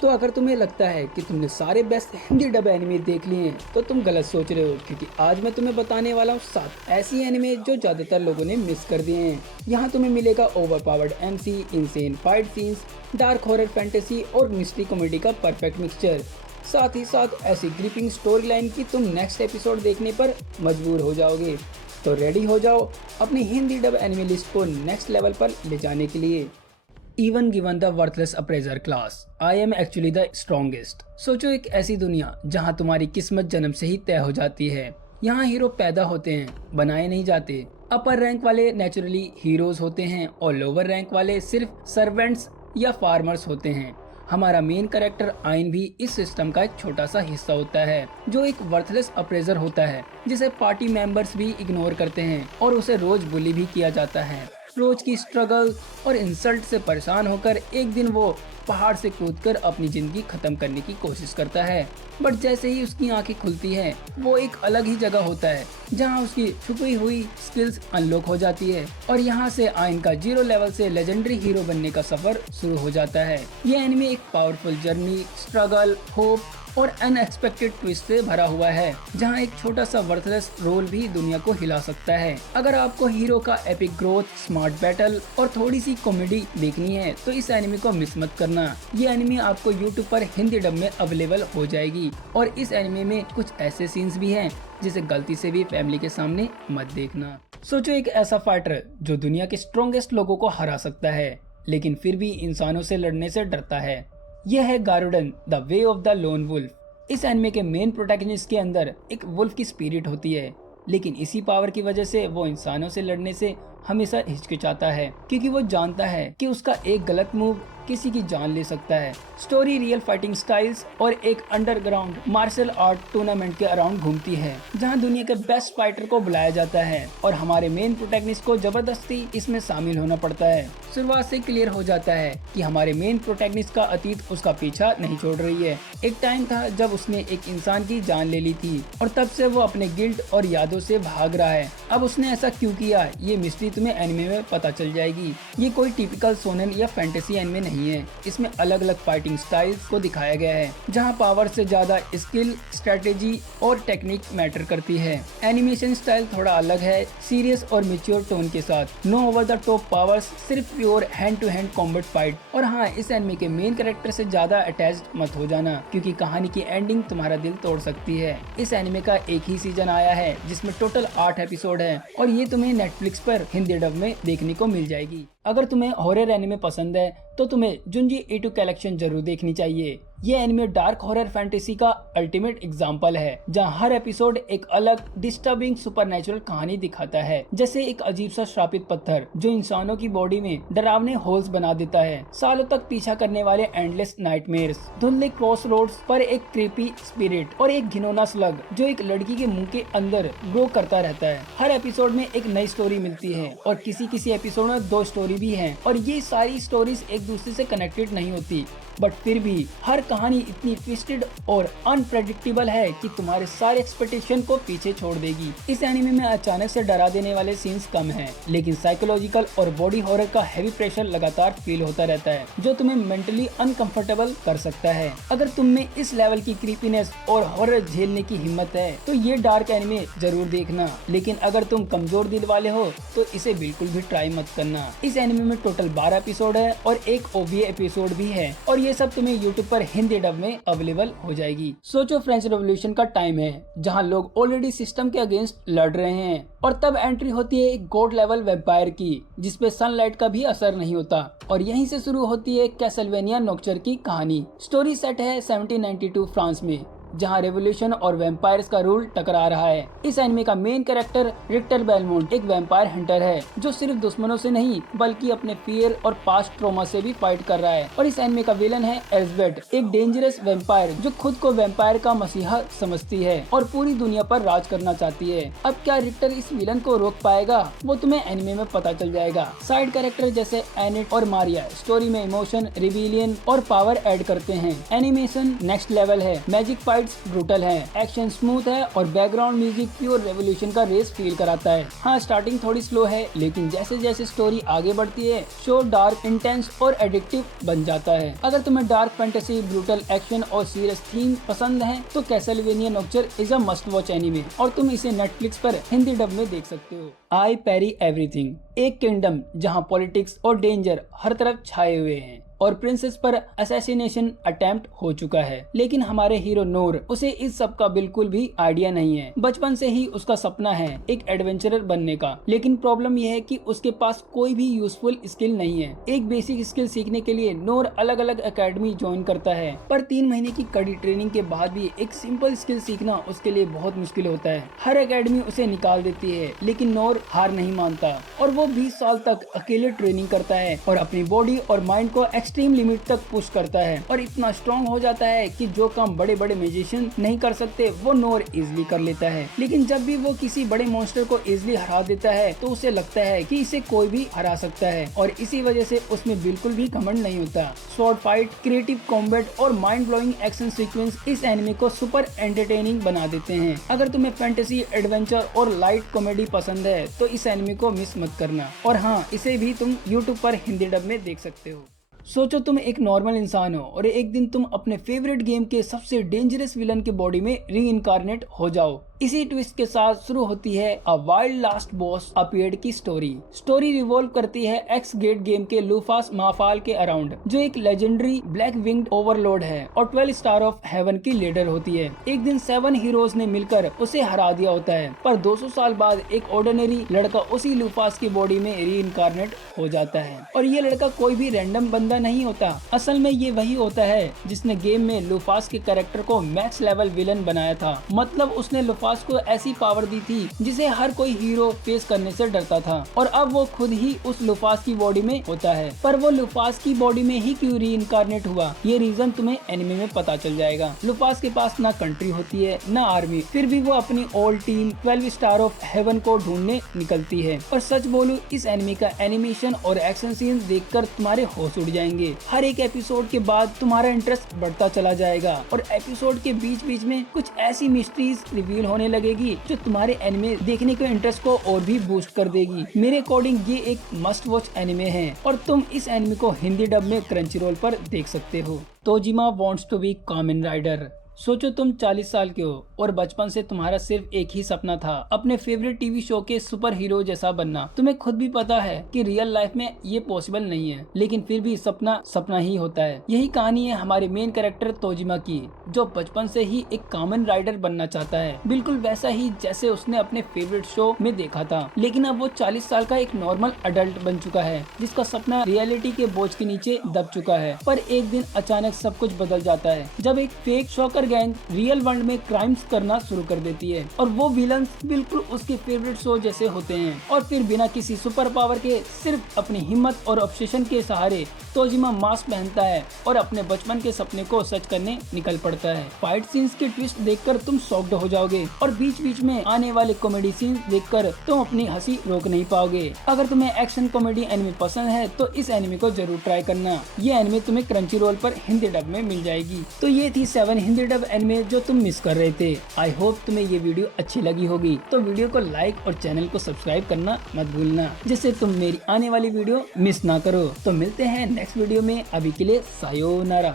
तो अगर तुम्हें लगता है कि तुमने सारे बेस्ट हिंदी डब एनिमे देख लिए हैं तो तुम गलत सोच रहे हो, क्योंकि आज मैं तुम्हें बताने वाला हूँ 7 ऐसी एनिमे जो ज्यादातर लोगों ने मिस कर दिए हैं। यहाँ तुम्हें मिलेगा over powered MC, insane fight scenes, dark horror fantasy और मिस्ट्री कॉमेडी का परफेक्ट मिक्सचर। साथ ही साथ ऐसी ग्रिपिंग स्टोरी लाइन की तुम नेक्स्ट एपिसोड देखने पर मजबूर हो जाओगे। तो रेडी हो जाओ अपनी हिंदी डब एनिमे लिस्ट को नेक्स्ट लेवल पर ले जाने के लिए। Even given the worthless appraiser class, I am actually the strongest। सोचो एक ऐसी दुनिया जहां तुम्हारी किस्मत जन्म से ही तय हो जाती है। यहाँ हीरो पैदा होते हैं, बनाए नहीं जाते। अपर रैंक वाले नेचुरली हीरोज होते हैं और लोअर रैंक वाले सिर्फ सर्वेंट्स या फार्मर्स होते हैं। हमारा मेन कैरेक्टर आइन भी इस सिस्टम का एक छोटा सा हिस्सा होता है, जो एक वर्थलेस अप्रेजर होता है जिसे पार्टी मेंबर्स भी इग्नोर करते हैं और उसे रोज बुली भी किया जाता है। रोज की स्ट्रगल और इंसल्ट से परेशान होकर एक दिन वो पहाड़ से कूदकर अपनी जिंदगी खत्म करने की कोशिश करता है। बट जैसे ही उसकी आंखें खुलती हैं, वो एक अलग ही जगह होता है जहां उसकी छुपी हुई स्किल्स अनलॉक हो जाती है और यहां से आइन का 0 लेवल से लेजेंडरी हीरो बनने का सफर शुरू हो जाता है। ये एनिमे एक पावरफुल जर्नी, स्ट्रगल, होप और अनएक्सपेक्टेड ट्विस्ट से भरा हुआ है, जहां एक छोटा सा वर्थलेस रोल भी दुनिया को हिला सकता है। अगर आपको हीरो का एपिक ग्रोथ, स्मार्ट बैटल और थोड़ी सी कॉमेडी देखनी है तो इस एनिमे को मिस मत करना। ये एनिमे आपको यूट्यूब पर हिंदी डब में अवेलेबल हो जाएगी और इस एनिमे में कुछ ऐसे सीन्स भी हैं जिसे गलती से भी फैमिली के सामने मत देखना। सोचो एक ऐसा फाइटर जो दुनिया के स्ट्रॉन्गेस्ट लोगों को हरा सकता है, लेकिन फिर भी इंसानों से लड़ने से डरता है। यह है Garouden the way of the lone wolf. इस एनिमे के मेन प्रोटैगनिस्ट के अंदर एक वुल्फ की स्पिरिट होती है, लेकिन इसी पावर की वजह से वो इंसानों से लड़ने से हमेशा हिचकिचाता है, क्योंकि वो जानता है कि उसका एक गलत मूव किसी की जान ले सकता है। स्टोरी रियल फाइटिंग स्टाइल्स और एक अंडरग्राउंड मार्शल आर्ट टूर्नामेंट के अराउंड घूमती है, जहां दुनिया के बेस्ट फाइटर को बुलाया जाता है और हमारे मेन प्रोटैगनिस्ट को जबरदस्ती इसमें शामिल होना पड़ता है। शुरुआत से क्लियर हो जाता है कि हमारे मेन प्रोटैगनिस्ट का अतीत उसका पीछा नहीं छोड़ रही है। एक टाइम था जब उसने एक इंसान की जान ले ली थी और तब से वो अपने गिल्ट और यादों से भाग रहा है। अब उसने ऐसा क्यों किया, ये मिस्ट्री तुम्हें एनिमे में पता चल जाएगी। ये कोई टिपिकल सोनन या फैंटेसी एनिमे नहीं है। इसमें अलग अलग फाइटिंग स्टाइल्स को दिखाया गया है, जहां पावर से ज्यादा स्किल, स्ट्रेटेजी और टेक्निक मैटर करती है। एनिमेशन स्टाइल थोड़ा अलग है, सीरियस और मैच्योर टोन के साथ। No over the top powers, सिर्फ pure hand to hand combat fight. और हाँ, इस एनिमे के मेन कैरेक्टर से ज्यादा अटैच्ड मत हो जाना, क्योंकि कहानी की एंडिंग तुम्हारा दिल तोड़ सकती है। इस एनिमे का एक ही सीजन आया है जिसमें टोटल 8 एपिसोड है और ये तुम्हें नेटफ्लिक्स पर हिंदी डब में देखने को मिल जाएगी। अगर तुम्हें हॉरर एनिमे पसंद है तो तुम्हें जुंजी ईटू कलेक्शन जरूर देखनी चाहिए। ये एनिमे डार्क हॉरर फैंटेसी का अल्टीमेट एग्जाम्पल है, जहां हर एपिसोड एक अलग डिस्टर्बिंग सुपरनेचुरल कहानी दिखाता है, जैसे एक अजीब सा श्रापित पत्थर जो इंसानों की बॉडी में डरावने होल्स बना देता है, सालों तक पीछा करने वाले एंडलेस नाइटमेयर्स, धुंधले क्रॉस रोड्स पर एक क्रीपी स्पिरिट और एक घिनौना स्लग जो एक लड़की के मुंह के अंदर ग्रो करता रहता है। हर एपिसोड में एक नई स्टोरी मिलती है और किसी एपिसोड में 2 स्टोरी भी हैं और ये सारी स्टोरीज एक दूसरे से कनेक्टेड नहीं होती, बट फिर भी हर कहानी इतनी ट्विस्टेड और अनप्रेडिक्टेबल है कि तुम्हारे सारे एक्सपेक्टेशन को पीछे छोड़ देगी। इस एनिमे में अचानक से डरा देने वाले सीन्स कम हैं, लेकिन साइकोलॉजिकल और बॉडी हॉरर का हैवी प्रेशर लगातार फील होता रहता है, जो तुम्हें मेंटली अनकंफर्टेबल कर सकता है। अगर तुम में इस लेवल की क्रीपीनेस और हॉरर झेलने की हिम्मत है तो ये डार्क एनिमे जरूर देखना, लेकिन अगर तुम कमजोर दिल वाले हो तो इसे बिल्कुल भी ट्राई मत करना। इस एनिमे में टोटल 12 एपिसोड है और एक ओवीए एपिसोड भी है और ये सब तुम्हें यूट्यूब पर हिंदी डब में अवेलेबल हो जाएगी। सोचो फ्रेंच रेवोल्यूशन का टाइम है, जहां लोग ऑलरेडी सिस्टम के अगेंस्ट लड़ रहे हैं और तब एंट्री होती है एक गॉड लेवल वेम्पायर की, जिसपे सनलाइट का भी असर नहीं होता और यहीं से शुरू होती है कैसलवेनिया नोक्चर की कहानी। स्टोरी सेट है 1792 फ्रांस में, जहां रेवोल्यूशन और वैम्पायर्स का रूल टकरा रहा है। इस एनिमे का मेन कैरेक्टर रिक्टर बेलमोंट एक वैम्पायर हंटर है, जो सिर्फ दुश्मनों से नहीं बल्कि अपने फियर और पास्ट ट्रॉमा से भी फाइट कर रहा है। और इस एनिमे का विलन है एल्जबेट, एक डेंजरस वैम्पायर जो खुद को वैम्पायर का मसीहा समझती है और पूरी दुनिया पर राज करना चाहती है। अब क्या रिक्टर इस विलन को रोक पाएगा, वो तुम्हें एनिमे में पता चल जाएगा। साइड कैरेक्टर जैसे एनिट और मारिया स्टोरी में इमोशन, रिविलियन और पावर ऐड करते हैं। एनिमेशन नेक्स्ट लेवल है, मैजिक फाइट फाइट्स ब्रूटल हैं, एक्शन स्मूथ है और बैकग्राउंड म्यूजिक प्योर रेवोल्यूशन का रेस फील कराता है। हाँ, स्टार्टिंग थोड़ी स्लो है, लेकिन जैसे जैसे स्टोरी आगे बढ़ती है शो डार्क, इंटेंस और एडिक्टिव बन जाता है। अगर तुम्हें डार्क फैंटेसी, ब्रूटल एक्शन और सीरियस थीम पसंद है तो Castlevania Nocturne is a must watch anime और तुम इसे नेटफ्लिक्स पर हिंदी डब में देख सकते हो। आई पैरी एवरीथिंग, एक किंगडम जहाँ पॉलिटिक्स और डेंजर हर तरफ छाए हुए हैं और प्रिंसेस पर असैसिनेशन अटेम्प्ट हो चुका है, लेकिन हमारे हीरो नूर, उसे इस सब का बिल्कुल भी आइडिया नहीं है। बचपन से ही उसका सपना है एक एडवेंचरर बनने का, लेकिन प्रॉब्लम यह है कि उसके पास कोई भी यूजफुल स्किल नहीं है। एक बेसिक स्किल सीखने के लिए नूर अलग अलग एकेडमी ज्वाइन करता है, पर 3 महीने की कड़ी ट्रेनिंग के बाद भी एक सिंपल स्किल सीखना उसके लिए बहुत मुश्किल होता है। हर एकेडमी उसे निकाल देती है, लेकिन नूर हार नहीं मानता और वो 20 साल तक अकेले ट्रेनिंग करता है और अपनी बॉडी और माइंड को एक्सट्रीम लिमिट तक पुश करता है और इतना स्ट्रॉन्ग हो जाता है कि जो काम बड़े बड़े म्यूजिशियन नहीं कर सकते वो नोर इजिली कर लेता है। लेकिन जब भी वो किसी बड़े मॉन्स्टर को इजिली हरा देता है तो उसे लगता है कि इसे कोई भी हरा सकता है और इसी वजह से उसमें बिल्कुल भी घमंड नहीं होता। शॉर्ट फाइट, क्रिएटिव कॉम्बैट और माइंड ब्लोइंग एक्शन सीक्वेंस इस एनिमे को सुपर एंटरटेनिंग बना देते हैं। अगर तुम्हें फैंटेसी, एडवेंचर और लाइट कॉमेडी पसंद है तो इस एनिमे को मिस मत करना। और हाँ, इसे भी तुम यूट्यूब पर हिंदी डब में देख सकते हो। सोचो तुम एक नॉर्मल इंसान हो और एक दिन तुम अपने फेवरेट गेम के सबसे डेंजरस विलन के बॉडी में री इनकारनेट हो जाओ। इसी ट्विस्ट के साथ शुरू होती है अ वाइल्ड लास्ट बॉस अपीयर्ड की स्टोरी रिवॉल्व करती है एक्स गेट गेम के लूफास माफाल के अराउंड, जो एक लेजेंडरी ब्लैक विंग्ड ओवरलॉर्ड है और 12 स्टार ऑफ हेवन की लीडर होती है। एक दिन 7 हीरोज ने मिलकर उसे हरा दिया होता है, पर 200 साल बाद एक ऑर्डिनरी लड़का उसी लूफास की बॉडी में री इनकारनेट हो जाता है। और ये लड़का कोई भी रैंडम बंदा नहीं होता, असल में ये वही होता है जिसने गेम में लूफास के कैरेक्टर को मैक्स लेवल विलन बनाया था। मतलब उसने लूफास को ऐसी पावर दी थी जिसे हर कोई हीरो फेस करने से डरता था और अब वो खुद ही उस लूफास की बॉडी में होता है। पर वो लूफास की बॉडी में ही क्यों री इनकारनेट हुआ, ये रीजन तुम्हें एनिमे में पता चल जाएगा। लूफास के पास ना कंट्री होती है ना आर्मी, फिर भी वो अपनी old team 12 star of haven को ढूंढने निकलती है। और सच बोलूं, इस एनिमे का एनिमेशन और एक्शन सीन देखकर तुम्हारे होश उड़ जाएंगे। हर एक एपिसोड के बाद तुम्हारा इंटरेस्ट बढ़ता चला जाएगा और एपिसोड के बीच बीच में कुछ ऐसी मिस्ट्रीज रिवील होने लगेगी जो तुम्हारे एनिमे देखने के इंटरेस्ट को और भी बूस्ट कर देगी। मेरे अकॉर्डिंग ये एक मस्ट वॉच एनिमे है और तुम इस एनिमे को हिंदी डब में क्रंचीरोल पर देख सकते हो। तोजिमा वांट्स टू बी कामेन राइडर। सोचो तुम 40 साल के हो और बचपन से तुम्हारा सिर्फ एक ही सपना था, अपने फेवरेट टीवी शो के सुपर हीरो जैसा बनना। तुम्हें खुद भी पता है कि रियल लाइफ में ये पॉसिबल नहीं है, लेकिन फिर भी सपना सपना ही होता है। यही कहानी है हमारे मेन कैरेक्टर तोजिमा की, जो बचपन से ही एक कॉमन राइडर बनना चाहता है, बिल्कुल वैसा ही जैसे उसने अपने फेवरेट शो में देखा था। लेकिन अब वो 40 साल का एक नॉर्मल अडल्ट बन चुका है जिसका सपना रियलिटी के बोझ के नीचे दब चुका है। पर एक दिन अचानक सब कुछ बदल जाता है जब एक fake shocker gang real world में क्राइम्स करना शुरू कर देती है और वो विलन्स बिल्कुल उसके फेवरेट शो जैसे होते हैं। और फिर बिना किसी सुपर पावर के, सिर्फ अपनी हिम्मत और ऑब्सेशन के सहारे तोजिमा मास्क पहनता है और अपने बचपन के सपने को सच करने निकल पड़ता है। फाइट सीन्स के ट्विस्ट देखकर तुम शॉक्ड हो जाओगे और बीच बीच में आने वाले कॉमेडी सीन्स देखकर तुम अपनी हंसी रोक नहीं पाओगे। अगर तुम्हें एक्शन कॉमेडी एनिमे पसंद है तो इस एनिमे को जरूर ट्राई करना। ये एनिमे तुम्हें क्रंचीरोल पर हिंदी डब में मिल जाएगी। तो ये थी 7 हिंदी डब एनिमे जो तुम मिस कर रहे थे। आई होप तुम्हें ये वीडियो अच्छी लगी होगी, तो वीडियो को लाइक और चैनल को सब्सक्राइब करना मत भूलना, जिससे तुम मेरी आने वाली वीडियो मिस ना करो। तो मिलते हैं नेक्स्ट वीडियो में, अभी के लिए सायोनारा।